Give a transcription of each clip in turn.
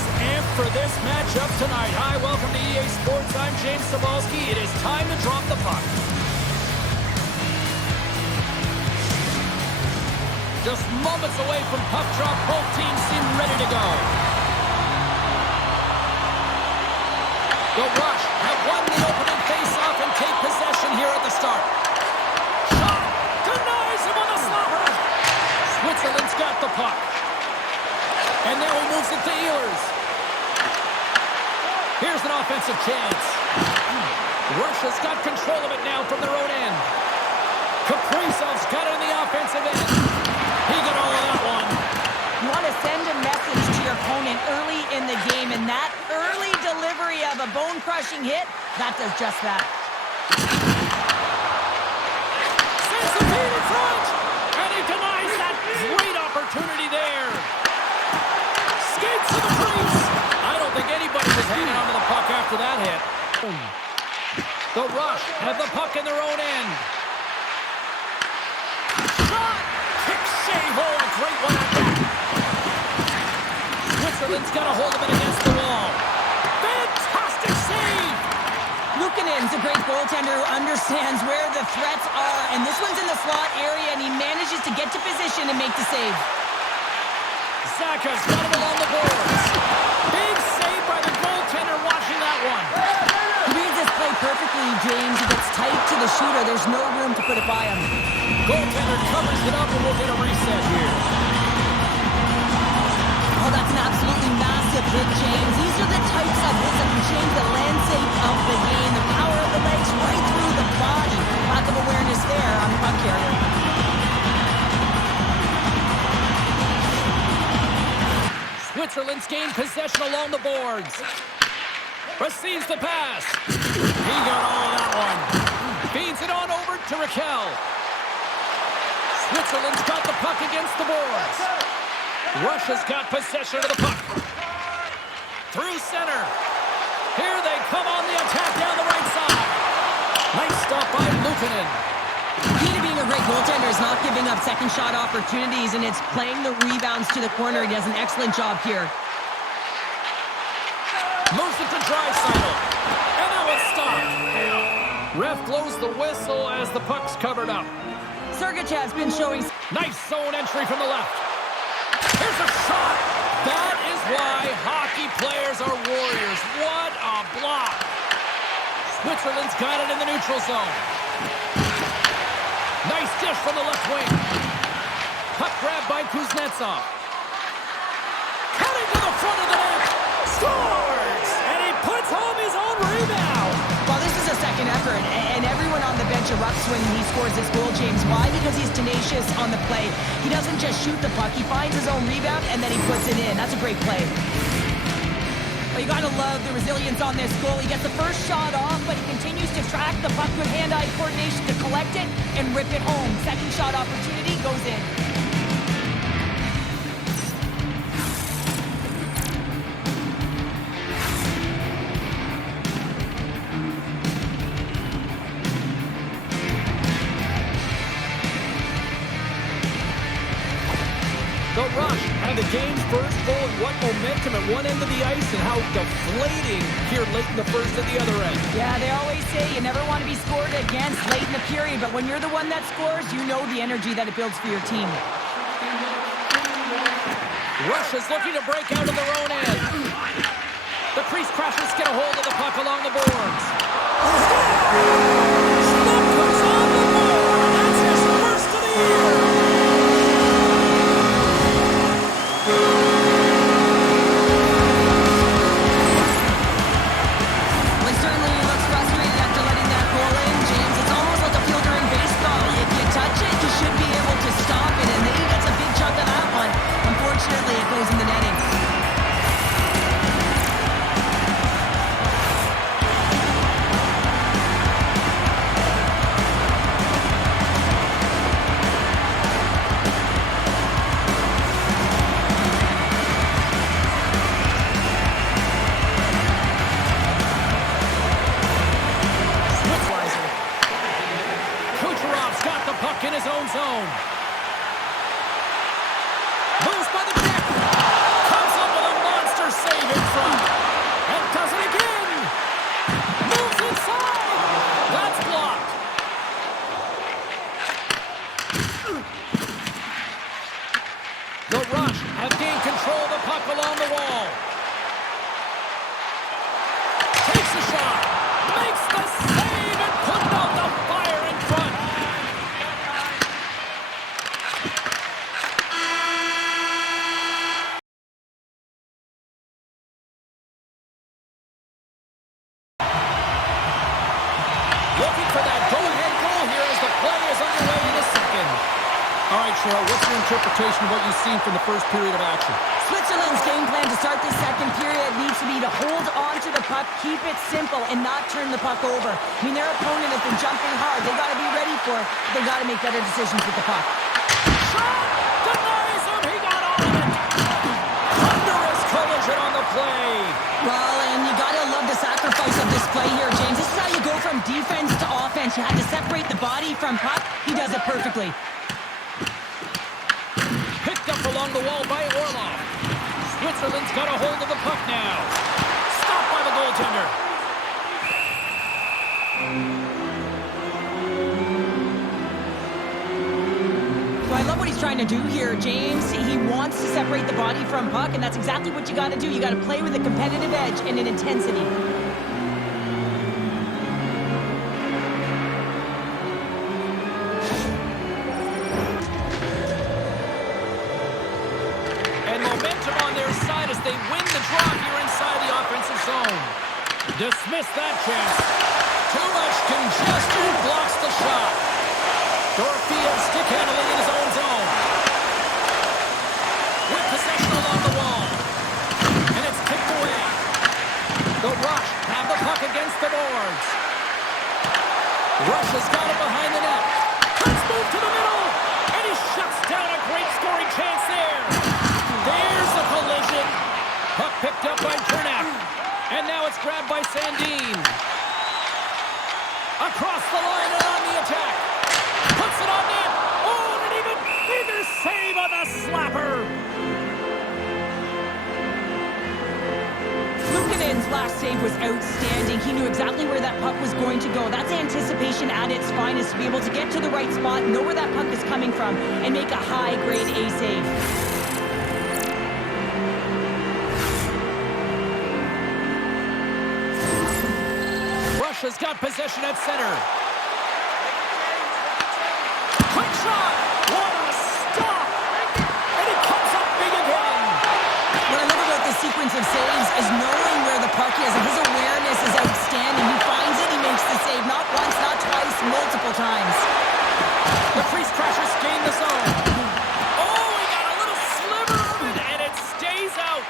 is amped for this matchup tonight. Hi, welcome to EA Sports. I'm James Cebulski. It is time to drop the puck. Just moments away from puck drop, both teams seem ready to go. The Rush have won the opening face-off and take possession here at the start. Shot! Denies him on the slapper! Switzerland's got the puck. And now he moves it to Ehlers. Here's an offensive chance. Russia's got control of it now from their own end. Kaprizov's got it in the offensive end. He got all of that one. You want to send a message to your opponent early in the game, and that early delivery of a bone-crushing hit, that does just that. Sends the feed in front, and he denies that great opportunity there. Skates to the crease. I don't think anybody was hanging onto the puck after that hit. The Rush have the puck in their own end. Shot! Kick save. Oh, a great one at that. Switzerland's got a hold of it against the wall. Fantastic save! Luukkonen's a great goaltender who understands where the threats are, and this one's in the slot area, and he manages to get to position and make the save. Saka's got it along the boards. Big save by the goaltender watching that one. He reads this play perfectly, James. He gets tight to the shooter. There's no room to put it by him. Goaltender covers it up, and we'll get a reset here. Oh, that's an absolutely massive hit, James. These are the types of hits that can change the landscape of the game. The power of the legs right through the body. Lack of awareness there on the puck carrier. Switzerland's gained possession along the boards. Receives the pass. He got all of that one. Feeds it on over to Raquel. Switzerland's got the puck against the boards. Russia's got possession of the puck. Through center. Here they come on the attack down the right side. Nice stop by Luukkonen. Key to being a great goaltender is not giving up second shot opportunities, and it's playing the rebounds to the corner. He does an excellent job here. Moves it to Draisaitl. And that was stopped. Ref blows the whistle as the puck's covered up. Sergachev's been showing... Nice zone entry from the left. Here's a shot. That is why hockey players are warriors. What a block. Switzerland's got it in the neutral zone. Nice dish from the left wing. Puck grab by Kuznetsov. Cutting to the front of the net. Scores! And he puts home his own rebound. Well, this is a second effort, and everyone on the bench erupts when he scores this goal, James. Why? Because he's tenacious on the play. He doesn't just shoot the puck. He finds his own rebound, and then he puts it in. That's a great play. Well, you got to love the resilience on this goal. He gets the first shot off, but he continues to track the puck with hand-eye coordination to collect it and rip it home. Second shot opportunity goes in. The Rush have the game's first goal, and what momentum at one end of the ice and how deflating here late in the first at the other end. Yeah, they always say you never want to be scored against late in the period, but when you're the one that scores, you know the energy that it builds for your team. Russia's looking to break out of their own end. The crease crashers get a hold of the puck along the boards. Slupka's on the board, and that's his first of the year. Unfortunately, it goes in the netting. for that go-ahead goal here as the play is underway in the second. All right, Cheryl, what's your interpretation of what you've seen from the first period of action? Switzerland's game plan to start this second period needs to be to hold on to the puck, keep it simple, and not turn the puck over. I mean, their opponent has been jumping hard. They got to be ready for it. They got to make better decisions with the puck. Shot! Denies him! He got all of it! Thunderous collision on the play! Well, and you got to love the sacrifice of this play here, James. This is how you go from defense to offense. You had to separate the body from puck. He does it perfectly. Picked up along the wall by Orlov. Switzerland's got a hold of the puck now. Stopped by the goaltender. So I love what he's trying to do here, James. He wants to separate the body from puck, and that's exactly what you got to do. You got to play with a competitive edge and an intensity. They win the draw here inside the offensive zone. Dismiss that chance. Too much congestion blocks the shot. Dorfield stick handling in his own zone. With possession along the wall. And it's kicked away. The Rush have the puck against the boards. Rush has got it behind the net. Let's move to the middle. And he shuts down a great scoring chance there. There's the collision. Puck picked up by Chernak. And now it's grabbed by Sandin. Across the line and on the attack. Puts it on net. Oh, and even either save on the slapper. Luukkonen's last save was outstanding. He knew exactly where that puck was going to go. That's anticipation at its finest, to be able to get to the right spot, know where that puck is coming from, and make a high-grade A save. Has got possession at center. Quick shot! What a stop! And he comes up big again. What I love about this sequence of saves is knowing where the puck is, and his awareness is outstanding. He finds it, he makes the save, not once, not twice, multiple times. The crease crashers gain the zone. Oh, he got a little sliver of it, and it stays out.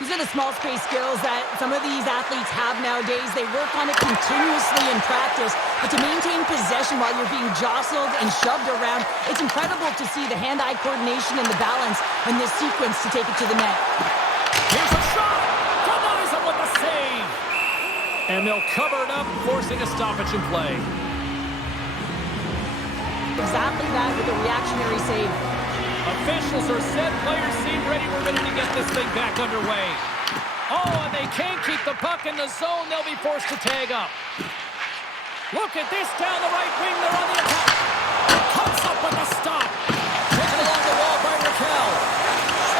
These are the small space skills that some of these athletes have nowadays. They work on it continuously in practice, but to maintain possession while you're being jostled and shoved around, it's incredible to see the hand-eye coordination and the balance in this sequence to take it to the net. Here's a shot! Denies him with the save! And they'll cover it up, forcing a stoppage in play. Exactly that with a reactionary save. Officials are set. Players seem ready. We're ready to get this thing back underway. Oh, and they can't keep the puck in the zone. They'll be forced to tag up. Look at this down the right wing. They're on the attack. Comes up with a stop. Taken along the wall by Raquel.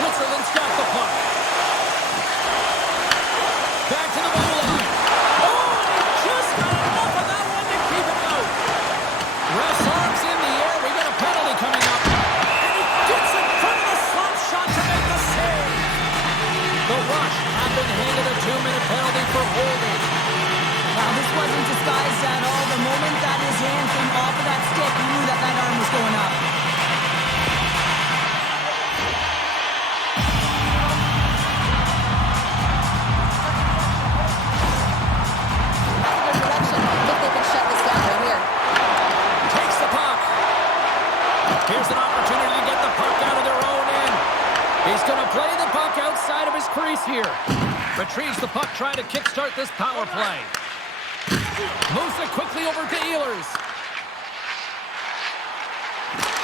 Switzerland's got the puck. Back to the blue line. Oh, they just got enough of that one to keep it out. Ref's arms in the air. We got a penalty coming up. Gets in front of the slump shot to make the save. The Rush have been handed a 2-minute penalty for holding. Now, this wasn't disguised at all. The moment that his hand came off of that stick, he knew that that arm was going up. That's a good direction. I think they can shut this down right here. Takes the puck. Here's an opportunity to get the puck out of their own end. He's going to play the puck outside of his crease here. Retrieves the puck, trying to kickstart this power play. Moves it quickly over to Ehlers.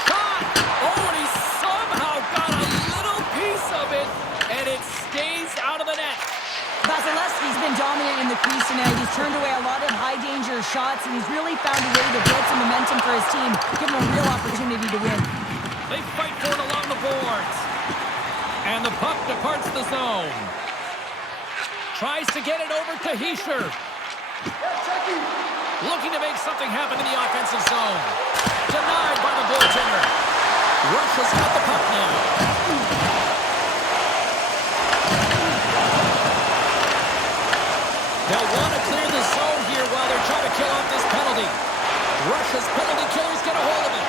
Shot! Oh, and he somehow got a little piece of it, and it stays out of the net. Vasilevsky's been dominant in the crease tonight. He's turned away a lot of high-danger shots, and he's really found a way to build some momentum for his team, give him a real opportunity to win. They fight for it along the boards. And the puck departs the zone. Tries to get it over to Hischier. Looking to make something happen in the offensive zone. Denied by the goaltender. Rush has got the puck now. They'll want to clear the zone here while they're trying to kill off this penalty. Russia's penalty killers get a hold of it.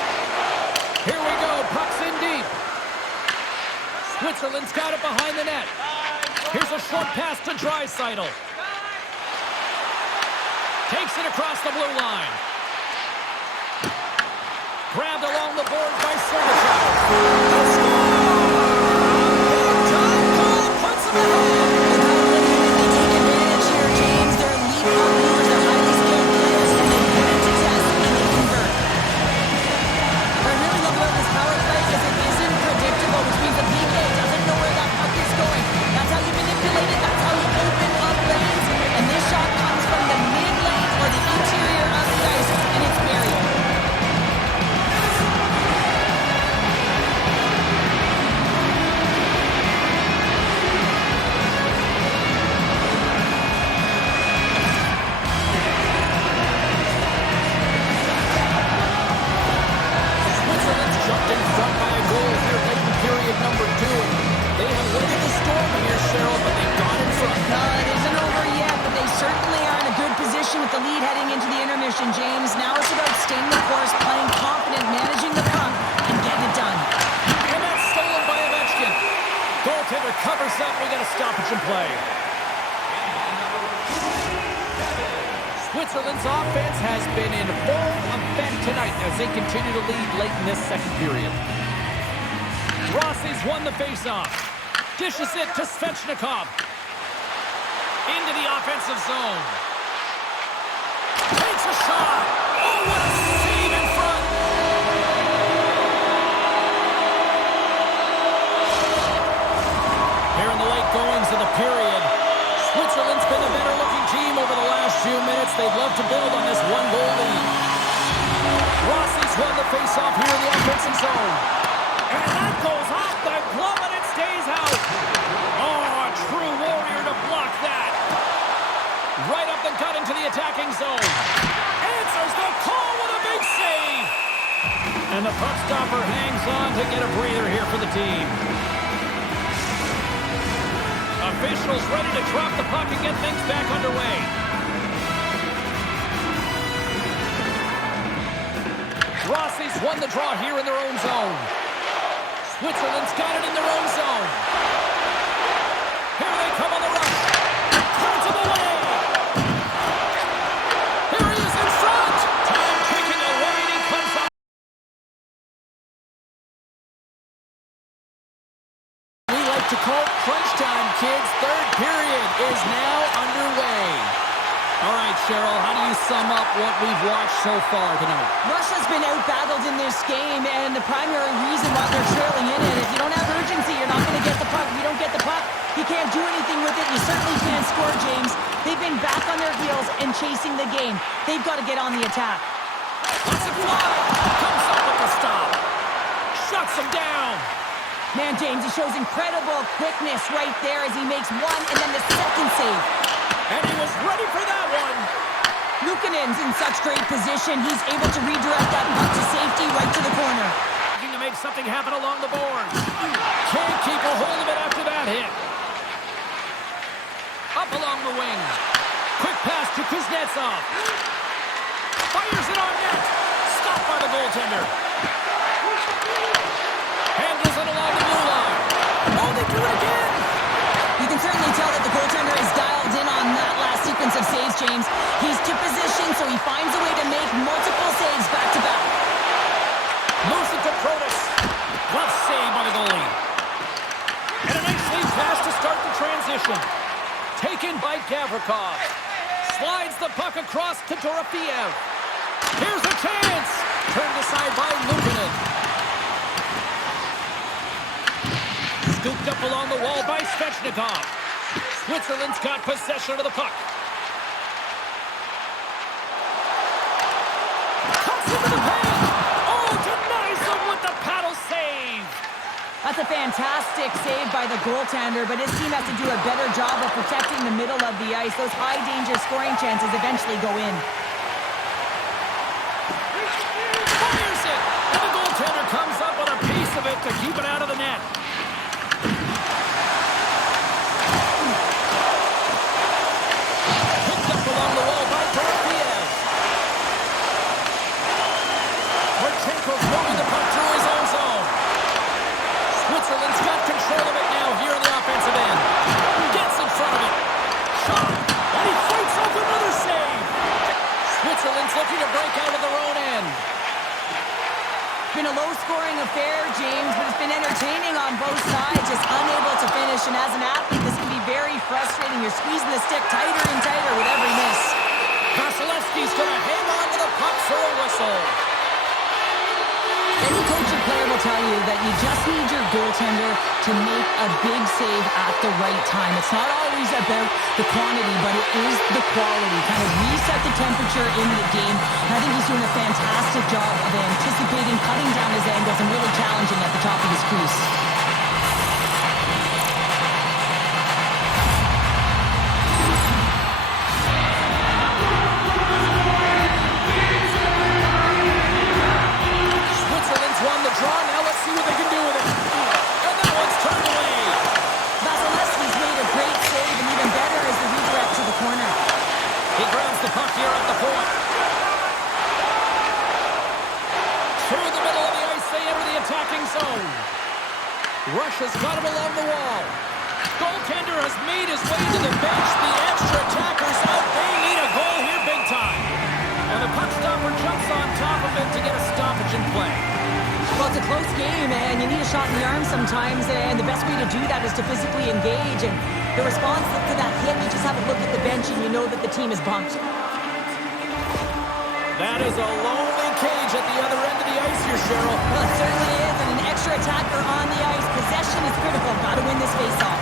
Here we go. Puck's in deep. Switzerland's got it behind the net. Here's a short pass to Draisaitl. Takes it across the blue line. Grabbed along the board by Sergachev. The score! Big-time goal puts them ahead. They take advantage here, James. They're elite outdoors. They're highly skilled players, and they put it to test, and they convert. What I really love about this power play is it isn't predictable, which means the PK doesn't know where that puck is going. That's how you manipulate it. That's how you open up lanes. And this shot comes from the mid-lane or the interior of the ice, and it's buried. Switzerland's jumped in front by a goal here late in period number 2. And they have weathered the storm here, Cheryl, but they got in front. No, it isn't over yet, but they certainly are in a good position with the lead heading into the intermission, James. Now it's about staying the course, playing confident, managing the puck, and getting it done. And that's stolen by Ovechkin. Goaltender covers up. We got a stoppage in play. Switzerland's offense has been in full effect tonight as they continue to lead late in this second period. Rossi's won the faceoff. Dishes it to Svechnikov. Into the offensive zone. Takes a shot. Oh, what a save in front. Here in the late goings of the period, Switzerland's been the better-looking team over the last few minutes. They'd love to build on this one-goal lead. Rossi's won the faceoff here in the offensive zone. And that goes off the glove and it stays out. Oh, a true warrior to block that. Right up the gut into the attacking zone. Answers the call with a big save. And the puck stopper hangs on to get a breather here for the team. Officials ready to drop the puck and get things back underway. Rossi's won the draw here in their own zone. Switzerland's got it in their own zone. Here they come on the rush. Turns him away. Here he is in front. Time kicking away and he comes up. We like to call it crunch time, kids. Third period is now underway. All right, Cheryl, how do you sum up what we've watched so far tonight? Russia's been out-battled in this game, and the primary reason why they're trailing in it, if you don't have urgency, you're not going to get the puck. If you don't get the puck, you can't do anything with it. You certainly can't score, James. They've been back on their heels and chasing the game. They've got to get on the attack. Let's it fly. Comes up with the stop. Shuts him down. Man, James, he shows incredible quickness right there as he makes one and then the second save. And he was ready for that one. Luukkonen's in such great position. He's able to redirect that puck to safety right to the corner. Looking to make something happen along the boards. Can't keep a hold of it after that hit. Up along the wing. Quick pass to Kuznetsov. Fires it on net. Stopped by the goaltender. Handles it along the blue line. Oh, they do it again. You can certainly tell that the goaltender is dialed in on that last sequence of saves, James. He's to position, so he finds a way to make multiple saves back-to-back. Moves it to Protas. Glove save by the goalie. And a nice lead pass to start the transition. Taken by Gavrikov. Slides the puck across to Dorofeev. Here's a chance. Turned aside by Luukkonen. Scooped up along the wall by Svechnikov. Switzerland's got possession of the puck. Cuts into the paint. Oh, denies him with the paddle save. That's a fantastic save by the goaltender, but his team has to do a better job of protecting the middle of the ice. Those high-danger scoring chances eventually go in. Fires it, and the goaltender comes up with a piece of it to keep it out of the net. Picked up along the wall by Dorofeev. a low-scoring affair, James, but it's been entertaining on both sides, just unable to finish. And as an athlete, this can be very frustrating. You're squeezing the stick tighter and tighter with every miss. Vasilevsky's going to hang on to the puck for a whistle. Any coach or player will tell you that you just need your goaltender to make a big save at the right time. It's not always about the quantity, but it is the quality. Kind of reset the temperature in the game. And I think he's doing a fantastic job of anticipating, cutting down his angles, and really challenging at the top of his crease. Won the draw. Now let's see what they can do with it. And that one's turned away. Vasilevsky's made a great save, and even better is the redirect to the corner. He grabs the puck here at the point. Through the middle of the ice, they enter the attacking zone. Rush has got him along the wall. Goaltender has made his way to the bench. The extra attackers out. They need a goal here big time. And the puck stopper jumps on top of it to get a stoppage in play. Well, it's a close game, and you need a shot in the arm sometimes, and the best way to do that is to physically engage. And the response to that hit, you just have a look at the bench, and you know that the team is bumped. That is a lonely cage at the other end of the ice here, Cheryl. Well, it certainly is, and an extra attacker on the ice. Possession is critical. Got to win this face-off.